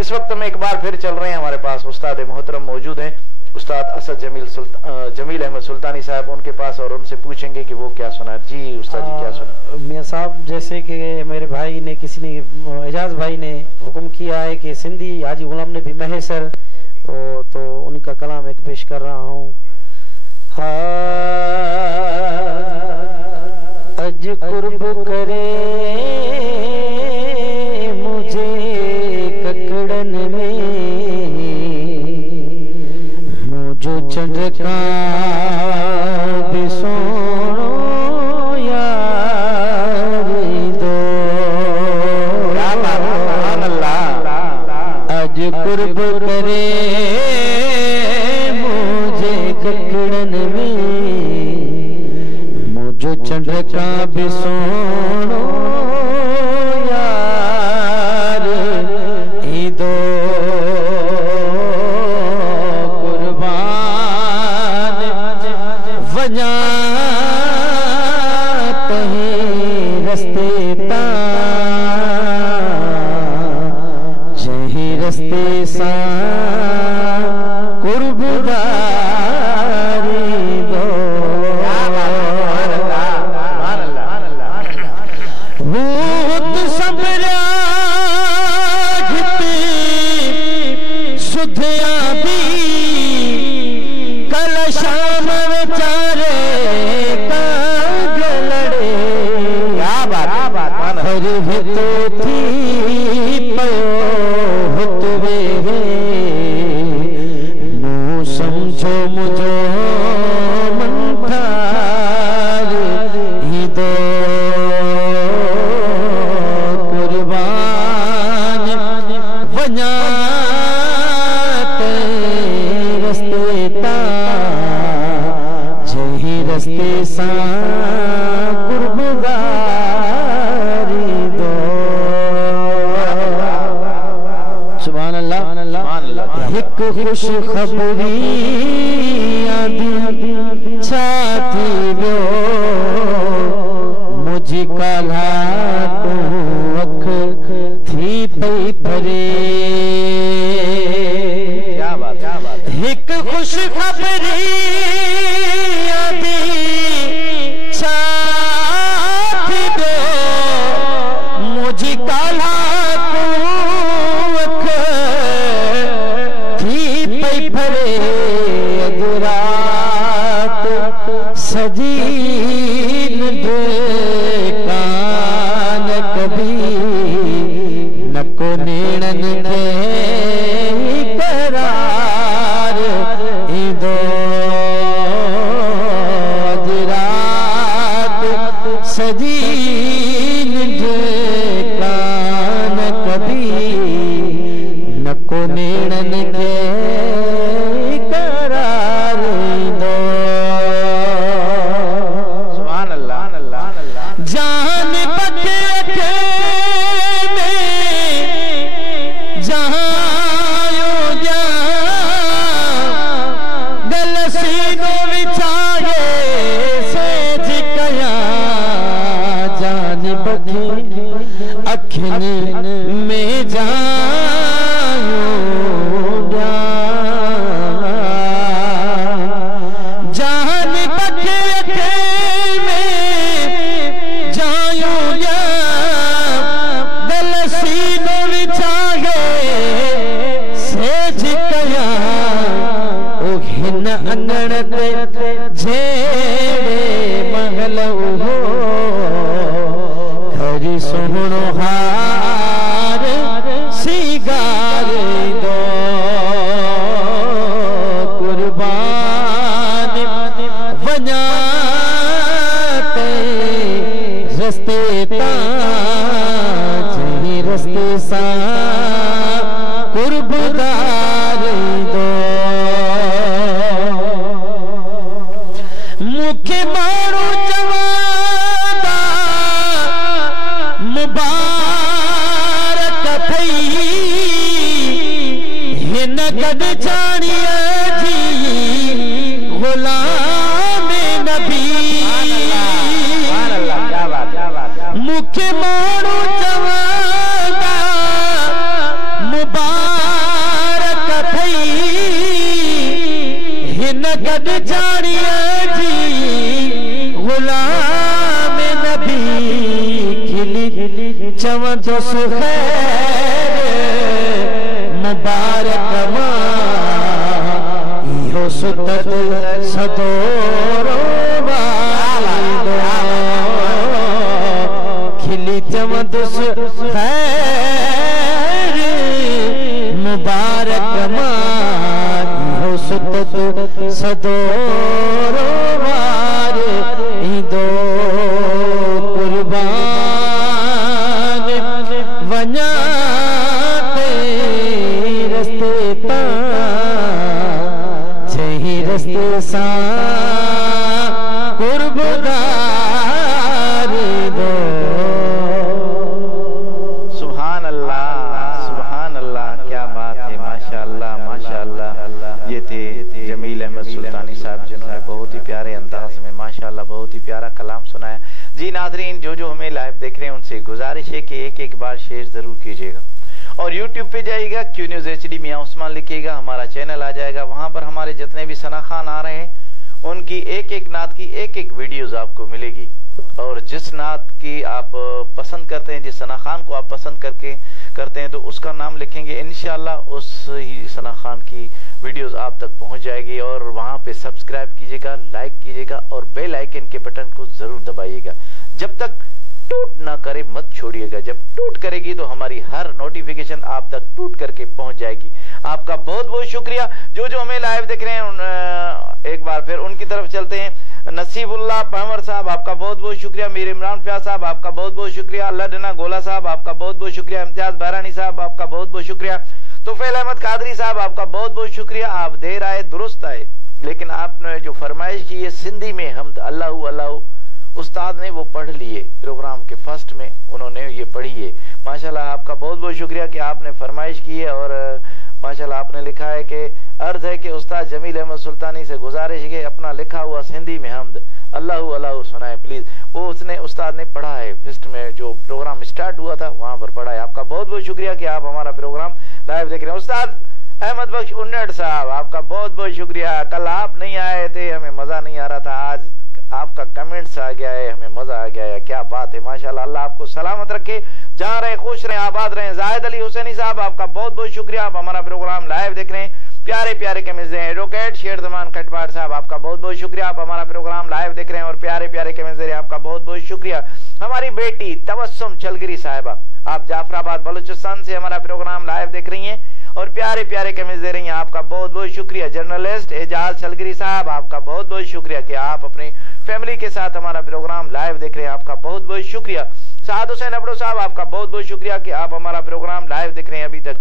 इस वक्त हम एक बार फिर चल रहे हैं, हमारे पास उस्ताद मोहतरम मौजूद हैं, उस्ताद असद जमील अहमद सुल्तानी साहब, उनके पास और उनसे पूछेंगे कि वो क्या सुना। जी उस्ताद जी क्या सुना। मियाँ साहब, जैसे कि मेरे भाई ने किसी ने एजाज भाई ने हुक्म किया है कि सिंधी हाजी गुलाम नबी महेसर, तो उनका कलाम एक पेश कर रहा हूँ। अज कुर्ब करे मुझे ककड़न में, मुझो चंद्रका भी सोनो यार दो। अज कुर्ब करे मुझे ककड़न में, मुझो चंद्रका भी सोनो यार दो। कुर्बान वजा रस्ते ता जही रस्ते सा कुर्बदारी दो। भूत सबरा घिती सुधिया भी कल शाम विचारे का गलड़े। क्या बात हर हितो थी पयो हुतवे नू समझो मुझो मंठार ही दो। कुर्बान वजा रस्ते ता जही रस्ते सा कुर्बदारी दो। सुभान अल्लाह। एक खुश खबरी आदि छाती बो मुझी काला तू अख थी पई भरे। क्या बात। एक खुश खबरी आदि छाती बो मुझी काला तू अख थी पई भरे। अधरात सजी कान कभी नको नेणन के करार दो। अधरात सजी कान कभी नको नेणन के करार दो। सुभान अल्लाह। जान बके में जहां जा गल सीनो विचारे से जिकया। जान बके अखिन में जायो जा। जान बके में जायो या गल सीनो विचारे से जिकया। ओ हिन अंगण ते जेड़े महल हो हरी सोहणो हार सिगार दो। कुर्बान वजा रस्ते ता जही रस्ते सा कुर्बदारी दो। मुखे मारो जवादा मुबारक थई हिन गद जानिए जी गुलाम नबी। मुखे मारो जवादा मुबारक गड जानिए जी गुलाम नबी खिली चमन तो सुखैर मुबारक इहो सुतत सदोरो वालिदो खिली चमन तो सुखैर मुबारक इहो सुतत सदोरो वालिदो कुर्बान वञा रस्ते जही रस्ते सां कुर्बान दो। सुभान अल्लाह, क्या बात है, माशाअल्लाह माशाअल्लाह। ये थे जमील अहमद सुल्तानी साहब जिन्होंने बहुत ही प्यारे अंदाज में माशाअल्लाह बहुत ही प्यारा कलाम सुनाया। जी नाज़रीन, जो हमें लाइव देख रहे हैं उनसे गुजारिश है कि एक बार शेयर जरूर कीजिएगा और YouTube पे जाइएगा, क्यू न्यूज़ HD मियां उस्मान लिखिएगा, हमारा चैनल आ जाएगा। वहां पर हमारे जितने भी सना खान आ रहे हैं उनकी एक नात की एक वीडियोज आपको मिलेगी और जिस नात की आप पसंद करते हैं, जिस सना खान को आप पसंद करते हैं तो उसका नाम लिखेंगे, इंशाल्लाह उस ही सना खान की वीडियोस आप तक पहुंच जाएगी। और वहां पे सब्सक्राइब कीजिएगा, लाइक कीजिएगा और बेल आइकन के बटन को जरूर दबाइएगा। जब तक टूट ना करे मत छोड़िएगा, जब टूट करेगी तो हमारी हर नोटिफिकेशन आप तक टूट करके पहुंच जाएगी। आपका बहुत बहुत शुक्रिया। जो हमें लाइव देख रहे हैं एक बार फिर उनकी तरफ चलते हैं। नसीबुल्लाह पहमर साहब आपका बहुत बहुत शुक्रिया। मीर इमरान प्याज साहब आपका बहुत बहुत शुक्रिया। लडना गोला साहब आपका बहुत बहुत शुक्रिया। इम्तियाज बहरानी साहब आपका बहुत बहुत शुक्रिया। तुफैल अहमद कादरी साहब आपका बहुत बहुत शुक्रिया। आप देर आए दुरुस्त आए, लेकिन आपने जो फरमाइश की है सिंधी में हमद अल्लाहु अल्लाहु, उस्ताद ने वो पढ़ लिए प्रोग्राम के फर्स्ट में, उन्होंने ये पढ़ी है माशाल्लाह। आपका बहुत बहुत शुक्रिया कि आपने फरमाइश की है और माशाल्लाह आपने लिखा है कि अर्ज है कि उस्ताद जमील अहमद सुल्तानी से गुजारिश है कि अपना लिखा हुआ सिंधी में हमद अल्लाहु अल्लाहु सुनाए प्लीज। वो उस्ताद ने पढ़ा है फर्स्ट में, जो प्रोग्राम स्टार्ट हुआ था वहां पर पढ़ा है। आपका बहुत बहुत शुक्रिया कि आप हमारा प्रोग्राम लाइव देख रहे हैं। उस्ताद अहमद बख्श उन्नड़ साहब आपका बहुत बहुत शुक्रिया। कल आप नहीं आए थे, हमें मजा नहीं आ रहा था, आज आपका कमेंट्स आ गया है, हमें मजा आ गया है। क्या बात है माशाल्लाह। अल्लाह आपको सलामत रखे, जहाँ रहे खुश रहे आबाद रहे। जाहिद अली हुसैनी साहब आपका बहुत बहुत शुक्रिया, आप हमारा प्रोग्राम लाइव देख रहे हैं। प्यारे प्यारे कमेंट्स हैं। एडवोकेट शेर जमान खटपाट साहब आपका बहुत बहुत शुक्रिया, आप हमारा प्रोग्राम लाइव देख रहे हैं और प्यारे प्यारे कमेंट्स दे रहे हैं, आपका बहुत बहुत शुक्रिया। हमारी बेटी तबस्सुम चलगिरी साहिबा आप जाफराबाद बलूचिस्तान से हमारा प्रोग्राम लाइव देख रही हैं और प्यारे प्यारे कमेंट्स दे रही हैं, आपका बहुत बहुत शुक्रिया। जर्नलिस्ट एजाज चलगिरी साहब आपका बहुत बहुत शुक्रिया कि आप अपनी फैमिली के साथ हमारा प्रोग्राम लाइव देख रहे हैं, आपका बहुत बहुत शुक्रिया। साद हुसैन अबड़ो साहब आपका बहुत बहुत शुक्रिया कि आप हमारा प्रोग्राम लाइव देख रहे हैं अभी तक।